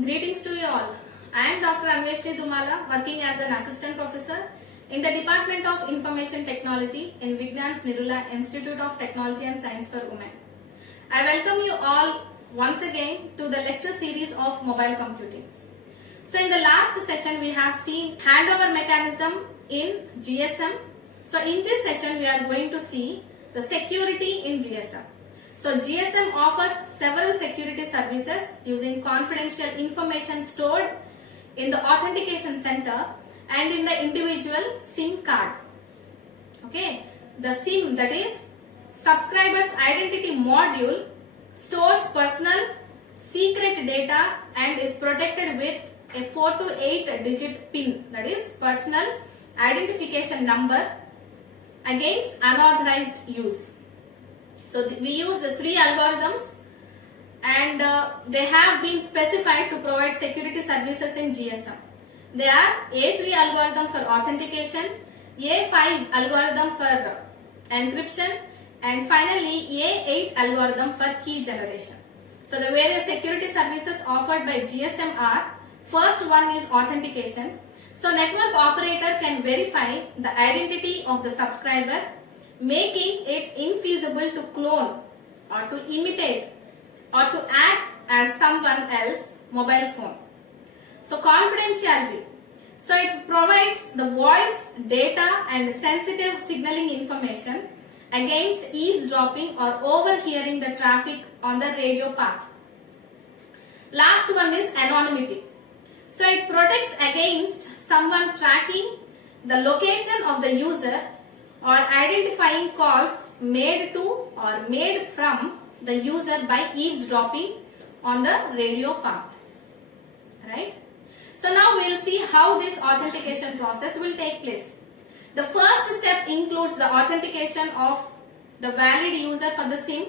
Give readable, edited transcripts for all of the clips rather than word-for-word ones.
Greetings to you all. I am Dr. Anveshni Dumala, working as an assistant professor in the Department of Information Technology in Vignan's Nirula Institute of Technology and Science for Women. I welcome you all once again to the lecture series of mobile computing. So in the last session we have seen handover mechanism in GSM. So in this session we are going to see the security in GSM. So GSM offers several security services using confidential information stored in the authentication center and in the individual SIM card. Okay, the SIM, that is subscriber's identity module, stores personal secret data and is protected with a 4 to 8 digit PIN, that is personal identification number, against unauthorized use. So we use 3 algorithms and they have been specified to provide security services in GSM. They are A3 algorithm for authentication, A5 algorithm for encryption, and finally A8 algorithm for key generation. So the various security services offered by GSM are: first one is authentication. So network operator can verify the identity of the subscriber, making it infeasible to clone or to imitate or to act as someone else's mobile phone. So confidentiality. So it provides the voice, data and sensitive signaling information against eavesdropping or overhearing the traffic on the radio path. Last one is anonymity. So it protects against someone tracking the location of the user or identifying calls made to or made from the user by eavesdropping on the radio path. Right? So now we'll see how this authentication process will take place. The first step includes the authentication of the valid user for the SIM.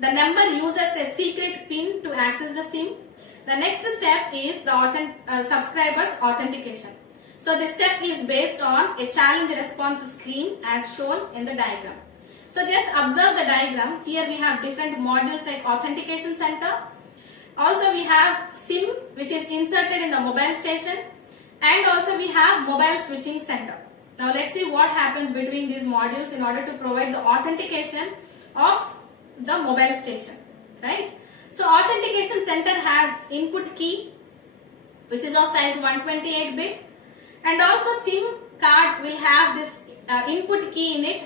The number uses a secret PIN to access the SIM. The next step is the subscriber's authentication. So this step is based on a challenge response screen as shown in the diagram. So just observe the diagram. Here we have different modules like authentication center. Also we have SIM which is inserted in the mobile station, and also we have mobile switching center. Now let's see what happens between these modules in order to provide the authentication of the mobile station. Right? So authentication center has input key which is of size 128 bit, and also SIM card will have this input key in it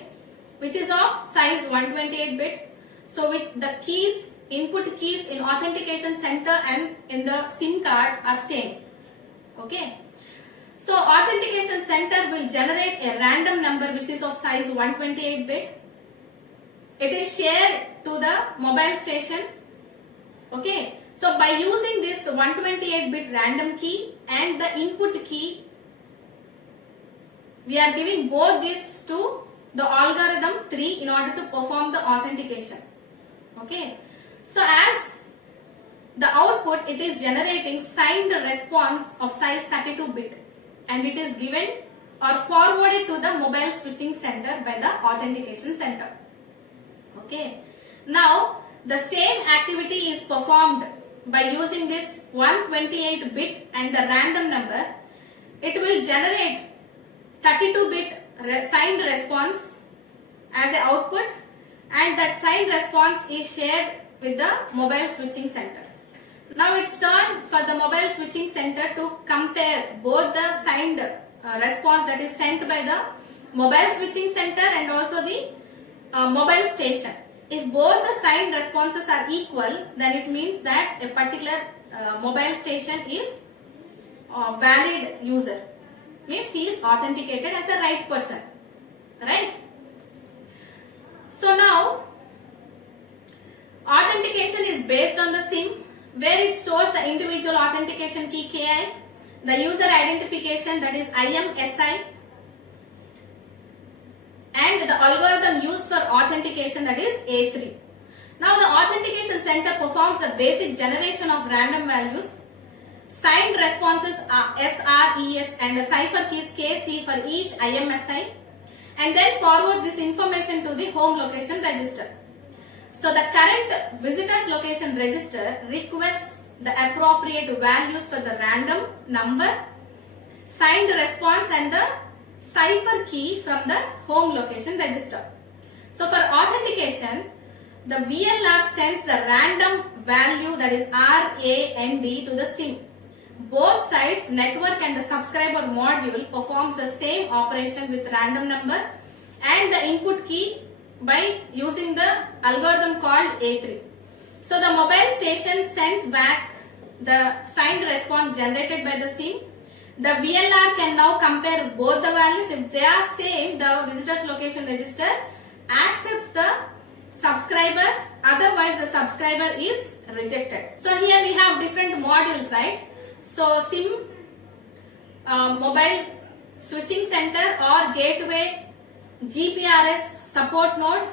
which is of size 128 bit. So with the keys, input keys in authentication center and in the SIM card are same. Okay. So authentication center will generate a random number which is of size 128 bit. It is shared to the mobile station. Okay. So by using this 128 bit random key and the input key, we are giving both these to the algorithm 3 in order to perform the authentication. Okay. So as the output, it is generating signed response of size 32 bit and it is given or forwarded to the mobile switching center by the authentication center. Okay. Now the same activity is performed by using this 128 bit and the random number. It will generate 32 bit signed response as an output, and that signed response is shared with the mobile switching center. Now it's turn for the mobile switching center to compare both the signed response that is sent by the mobile switching center and also the mobile station. If both the signed responses are equal, then it means that a particular mobile station is a valid user. Means he is authenticated as a right person. Right? So now authentication is based on the SIM, where it stores the individual authentication key KI, the user identification, that is IMSI, and the algorithm used for authentication, that is A3. Now the authentication center performs the basic generation of random values, signed responses are SRES and the cipher keys KC for each IMSI, and then forwards this information to the home location register. So the current visitor's location register requests the appropriate values for the random number, signed response and the cipher key from the home location register. So for authentication, the VLR sends the random value, that is RAND, to the SIM. Both sides, network and the subscriber module, performs the same operation with random number and the input key by using the algorithm called A3. So the mobile station sends back the signed response generated by the SIM. The VLR can now compare both the values. If they are same, the visitor's location register accepts the subscriber, otherwise the subscriber is rejected. So here we have different modules, right? So SIM, mobile switching center or gateway, GPRS support node,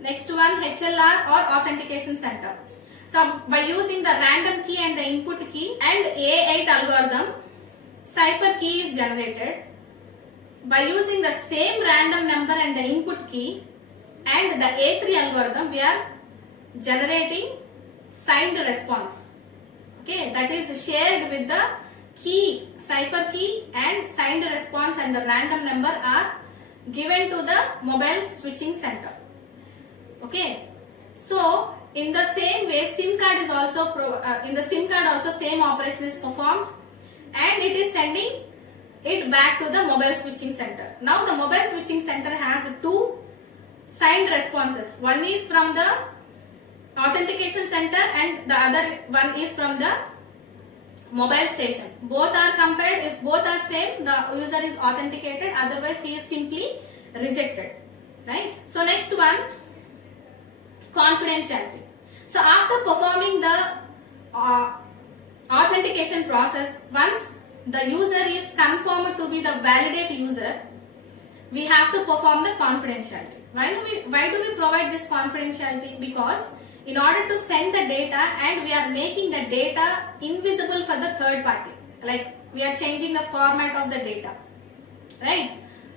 next one HLR or authentication center. So by using the random key and the input key and A8 algorithm, cipher key is generated. By using the same random number and the input key and the A3 algorithm, we are generating signed response. Okay, that is shared with the key, cipher key and signed response and the random number are given to the mobile switching center. Okay, so in the same way, SIM card is also in the SIM card also same operation is performed, and it is sending it back to the mobile switching center. Now the mobile switching center has two signed responses. One is from the authentication center and the other one is from the mobile station. Both are compared. If both are same, the user is authenticated, otherwise he is simply rejected, right? So next one, confidentiality. So after performing the authentication process, once the user is confirmed to be the validate user, we have to perform the confidentiality. Why do we provide this confidentiality? Because in order to send the data and we are making the data invisible for the third party, like we are changing the format of the data, right?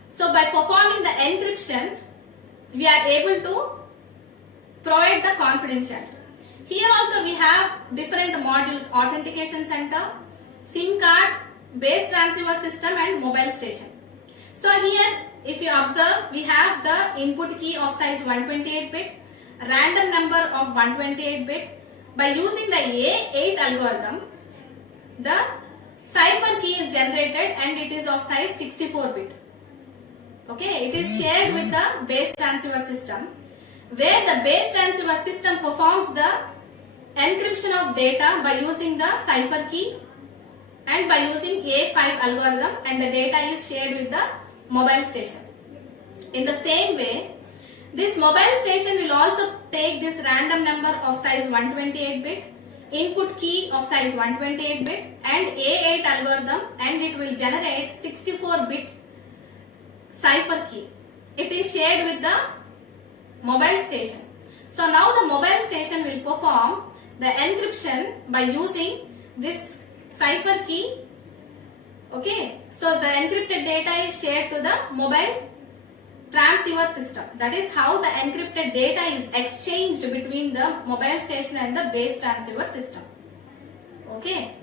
So by performing the encryption, we are able to provide the confidentiality. Here also we have different modules: authentication center, SIM card, base transceiver system and mobile station. So here if you observe, we have the input key of size 128-bit, random number of 128-bit. By using the A8 algorithm, the cipher key is generated and it is of size 64-bit. Okay, it is shared with the base transceiver system, where the base transceiver system performs the encryption of data by using the cipher key and by using A5 algorithm, and the data is shared with the mobile station. In the same way, this mobile station will also take this random number of size 128-bit, input key of size 128-bit and A8 algorithm, and it will generate 64-bit cipher key. It is shared with the mobile station. So now the mobile station will perform the encryption by using this cipher key. Okay, so the encrypted data is shared to the mobile transceiver system. That is how the encrypted data is exchanged between the mobile station and the base transceiver system. Okay,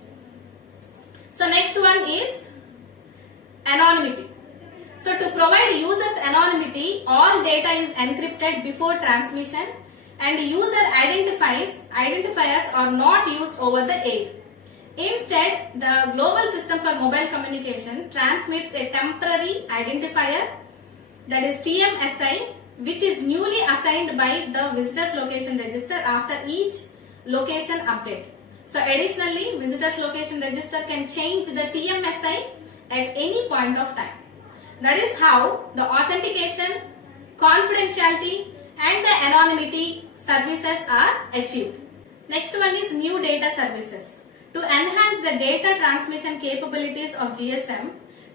so next one is anonymity. So to provide users anonymity, all data is encrypted before transmission and user identifiers are not used over the air. Instead, the global system for mobile communication transmits a temporary identifier, that is TMSI, which is newly assigned by the visitor's location register after each location update. So additionally, visitor's location register can change the TMSI at any point of time. That is how the authentication, confidentiality and the anonymity services are achieved. Next one is new data services. To enhance the data transmission capabilities of GSM,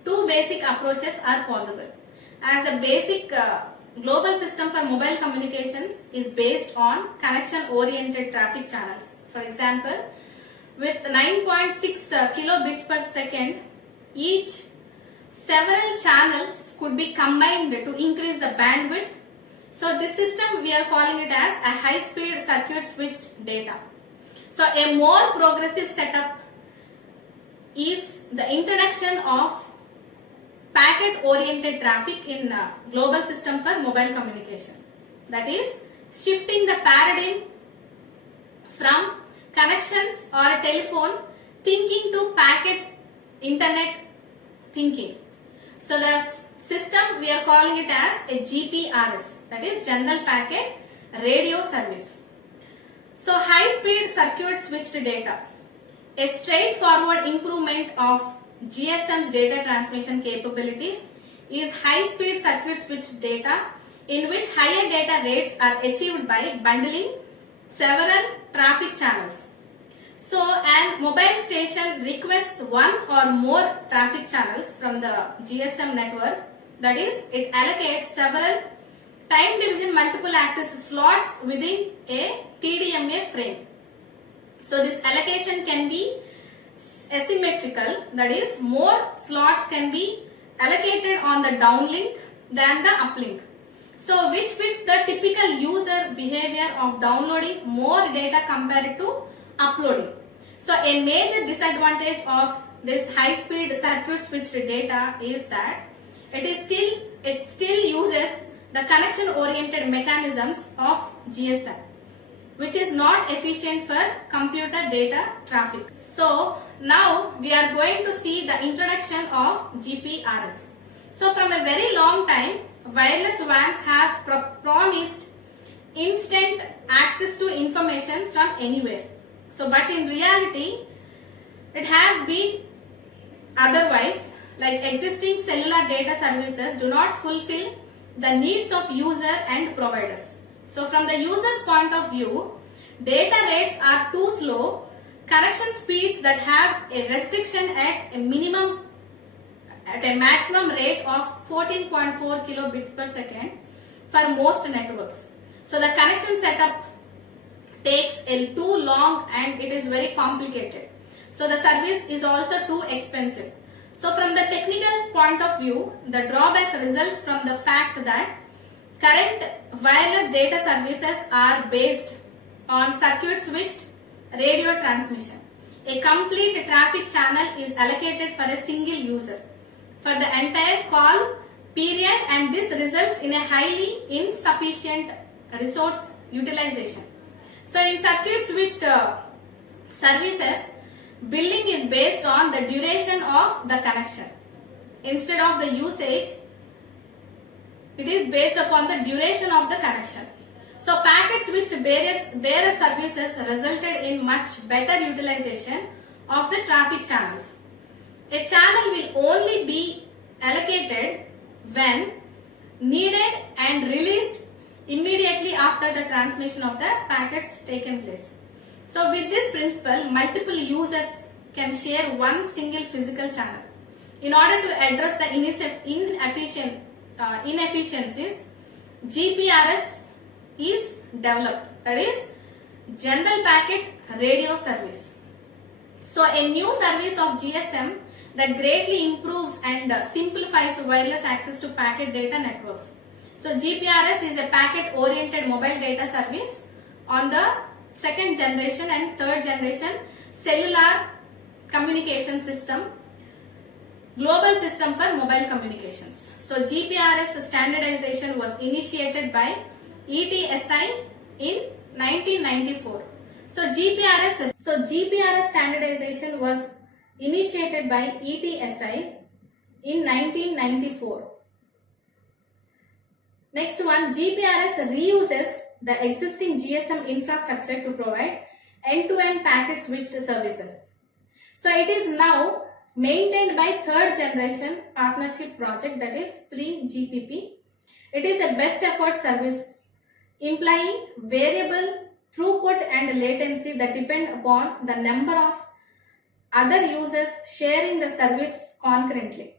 two basic approaches are possible. As the basic global system for mobile communications is based on connection-oriented traffic channels. For example, with 9.6 kilobits per second, each several channels could be combined to increase the bandwidth. So this system we are calling it as a high-speed circuit switched data. So a more progressive setup is the introduction of packet oriented traffic in global system for mobile communication. That is shifting the paradigm from connections or a telephone thinking to packet internet thinking. So the system we are calling it as a GPRS, that is General Packet Radio Service. So high speed circuit switched data, a straightforward improvement of GSM's data transmission capabilities is high speed circuit switched data in which higher data rates are achieved by bundling several traffic channels. So an mobile station requests one or more traffic channels from the GSM network, that is it allocates several time division multiple access slots within a TDMA frame. So this allocation can be asymmetrical, that is more slots can be allocated on the downlink than the uplink. So which fits the typical user behavior of downloading more data compared to uploading. So a major disadvantage of this high speed circuit switched data is that it still uses the connection oriented mechanisms of GSM, which is not efficient for computer data traffic. So now we are going to see the introduction of GPRS. So from a very long time, wireless WANs have promised instant access to information from anywhere. So but in reality, it has been otherwise, like existing cellular data services do not fulfill the needs of user and providers. So from the user's point of view, data rates are too slow, connection speeds that have a restriction at a maximum rate of 14.4 kilobits per second for most networks. So the connection setup takes too long and it is very complicated. So the service is also too expensive. So from the technical point of view, the drawback results from the fact that current wireless data services are based on circuit switched radio transmission. A complete traffic channel is allocated for a single user for the entire call period, and this results in a highly insufficient resource utilization. So in circuit switched services, billing is based on the duration of the connection. Instead of the usage, it is based upon the duration of the connection. So packet switched bearer services resulted in much better utilization of the traffic channels. A channel will only be allocated when needed and released immediately after the transmission of the packets taken place. So with this principle, multiple users can share one single physical channel. In order to address the inefficiencies, GPRS is developed, that is General Packet Radio Service. So a new service of GSM that greatly improves and simplifies wireless access to packet data networks. So GPRS is a packet oriented mobile data service on the second generation and third generation cellular communication system, global system for mobile communications. So GPRS standardization was initiated by ETSI in 1994. So GPRS standardization was initiated by ETSI in 1994. Next one, GPRS reuses the existing GSM infrastructure to provide end-to-end packet switched services. So it is now maintained by third generation partnership project, that is 3GPP. It is a best effort service implying variable throughput and latency that depend upon the number of other users sharing the service concurrently,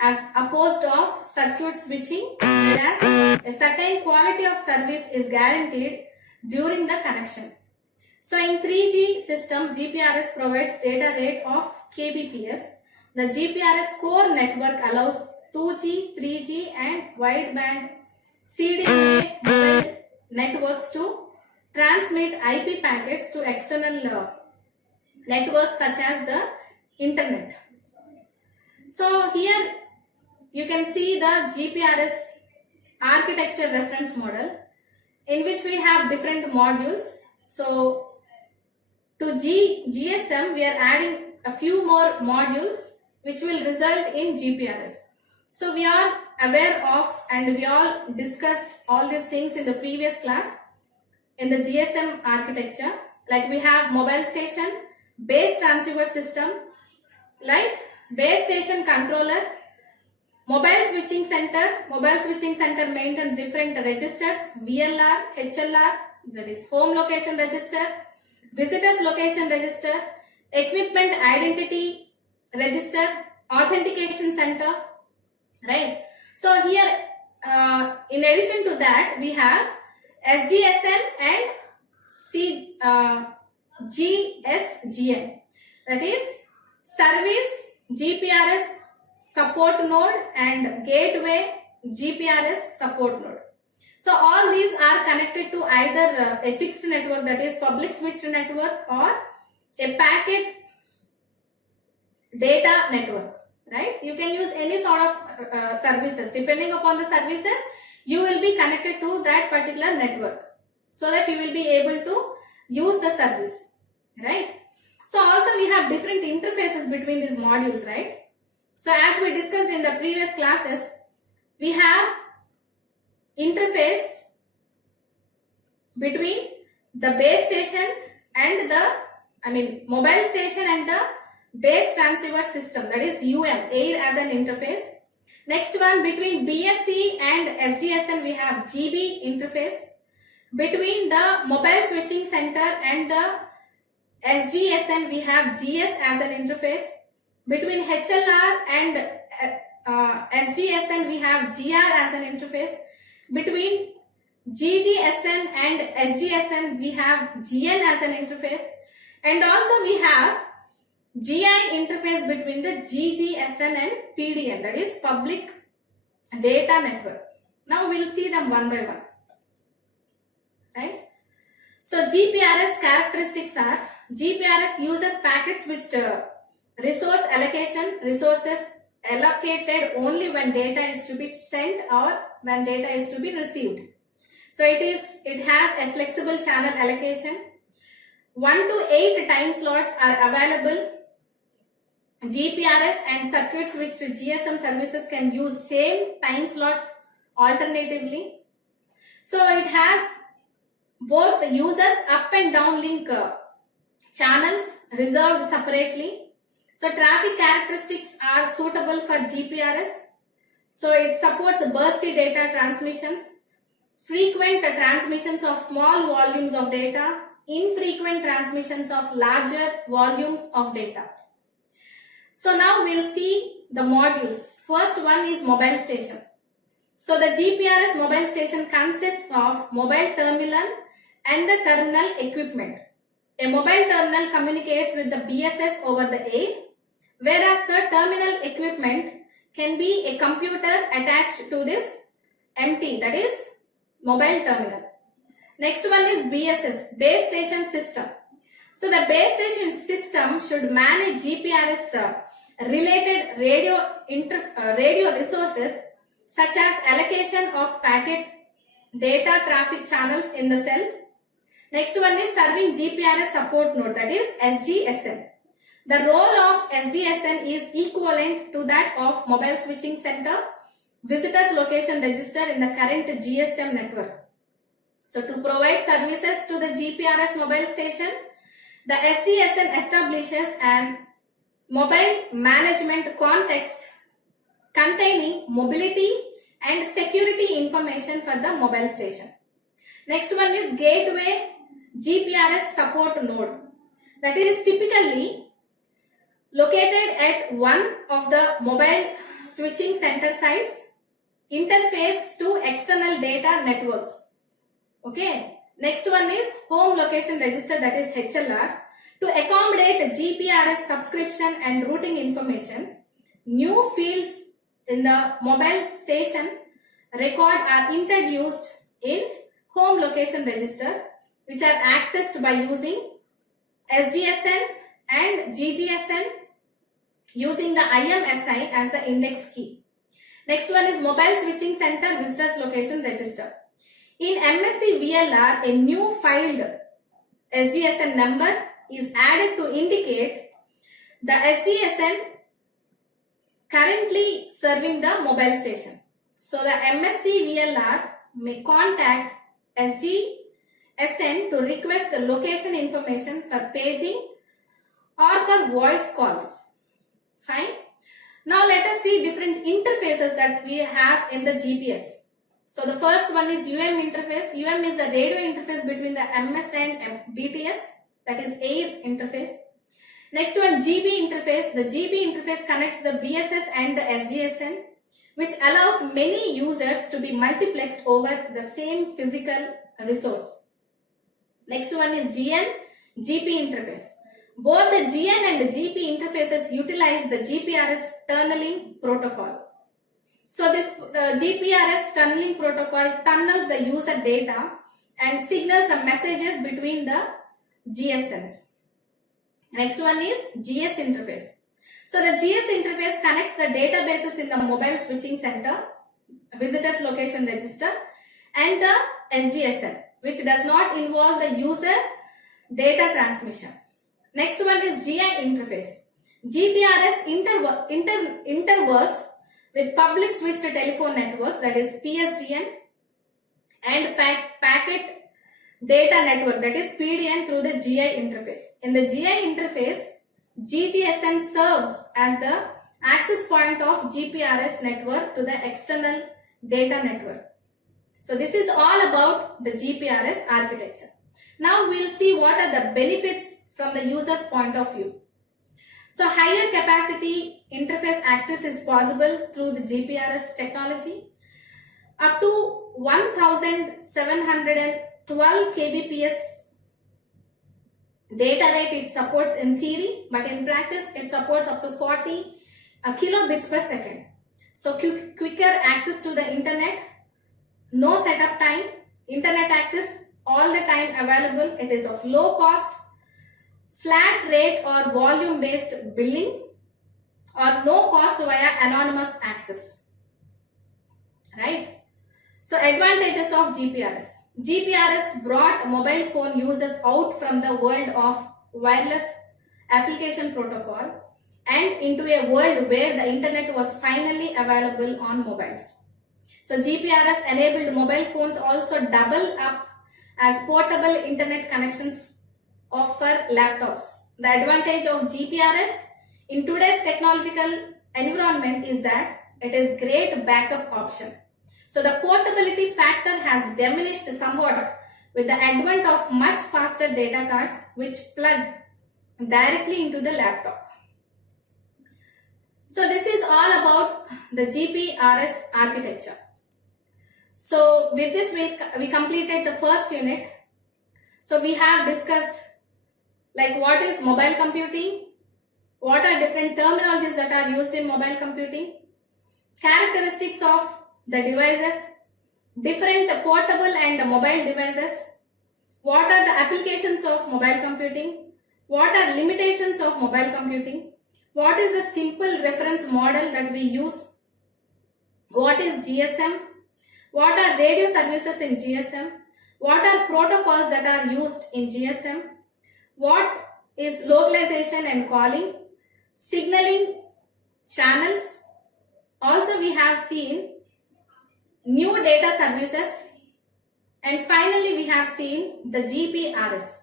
as opposed of circuit switching, whereas a certain quality of service is guaranteed during the connection. So in 3G systems, GPRS provides data rate of kbps. The GPRS core network allows 2G, 3G and wideband CDMA mobile networks to transmit IP packets to external networks such as the internet. So here you can see the GPRS architecture reference model, in which we have different modules. So to GSM we are adding a few more modules which will result in GPRS. So we are aware of and we all discussed all these things in the previous class in the GSM architecture. Like we have mobile station, base transceiver system, like base station controller, mobile switching center. Mobile switching center maintains different registers, VLR, HLR, that is home location register, visitors location register, equipment identity register, authentication center, right? So here in addition to that we have SGSN and GSGN, that is service GPRS support node and gateway GPRS support node. So all these are connected to either a fixed network, that is public switched network, or a packet data network, right? You can use any sort of services. Depending upon the services, you will be connected to that particular network so that you will be able to use the service, right? So also we have different interfaces between these modules, right? So as we discussed in the previous classes, we have interface between the base station and the mobile station and the base transceiver system, that is air as an interface. Next one, between BSC and SGSN we have GB interface. Between the mobile switching center and the SGSN we have GS as an interface. Between HLR and SGSN we have GR as an interface. Between GGSN and SGSN we have GN as an interface. And also we have GI interface between the GGSN and PDN, that is public data network. Now we'll see them one by one, right? So GPRS characteristics are: GPRS uses packet switched resource allocation, resources allocated only when data is to be sent or when data is to be received. So it has a flexible channel allocation. 1 to 8 time slots are available. GPRS and circuit switched GSM services can use same time slots alternatively. So it has both the users up and down link channels reserved separately. So traffic characteristics are suitable for GPRS. So it supports bursty data transmissions, frequent transmissions of small volumes of data, infrequent transmissions of larger volumes of data. So now we'll see the modules. First one is mobile station. So the GPRS mobile station consists of mobile terminal and the terminal equipment. A mobile terminal communicates with the BSS over the air, whereas the terminal equipment can be a computer attached to this MT, that is mobile terminal. Next one is BSS, base station system. So the base station system should manage GPRS related radio resources such as allocation of packet data traffic channels in the cells. Next one is serving GPRS support node, that is SGSN. The role of SGSN is equivalent to that of mobile switching center, visitors location register in the current GSM network. So to provide services to the GPRS mobile station, the SGSN establishes an mobile management context containing mobility and security information for the mobile station. Next one is gateway GPRS support node, that is typically located at one of the mobile switching center sites, interface to external data networks. Okay. Next one is home location register, that is HLR. To accommodate GPRS subscription and routing information, new fields in the mobile station record are introduced in home location register. which are accessed by using SGSN and GGSN using the IMSI as the index key. Next one is Mobile Switching Center Visitors Location Register. In MSC VLR, a new filed SGSN number is added to indicate the SGSN currently serving the mobile station. So the MSC VLR may contact SGSN to request the location information for paging or for voice calls. Fine. Now let us see different interfaces that we have in the GPS. So the first one is interface. is the radio interface between the MS and BTS, that is air interface. Next one, GB interface. The GB interface connects the BSS and the SGSN, which allows many users to be multiplexed over the same physical resource. Next one is GP interface. Both the GN and the GP interfaces utilize the GPRS tunneling protocol. So this GPRS tunneling protocol tunnels the user data and signals the messages between the GSNs. Next one is GS interface. So the GS interface connects the databases in the mobile switching center, visitors location register, and the SGSN, which does not involve the user data transmission. Next one is GI interface. GPRS interworks with public switched telephone networks, that is PSTN, and packet data network, that is PDN, through the GI interface. In the GI interface, GGSN serves as the access point of GPRS network to the external data network. So this is all about the GPRS architecture. Now we'll see what are the benefits from the user's point of view. So higher capacity interface access is possible through the GPRS technology. Up to 1712 kbps data rate it supports in theory, but in practice it supports up to 40 kilobits per second. So quicker access to the internet, no setup time, internet access all the time available, it is of low cost, flat rate or volume based billing, or no cost via anonymous access. Right? So advantages of GPRS. GPRS brought mobile phone users out from the world of wireless application protocol and into a world where the internet was finally available on mobiles. So GPRS enabled mobile phones also double up as portable internet connections for laptops. The advantage of GPRS in today's technological environment is that it is great backup option. So the portability factor has diminished somewhat with the advent of much faster data cards which plug directly into the laptop. So this is all about the GPRS architecture. So with this we completed the first unit. So we have discussed like what is mobile computing, what are different terminologies that are used in mobile computing, characteristics of the devices, different portable and mobile devices, what are the applications of mobile computing, what are limitations of mobile computing, what is the simple reference model that we use, what is GSM, what are radio services in GSM, what are protocols that are used in GSM, what is localization and calling, signaling channels. Also we have seen new data services, and finally we have seen the GPRS.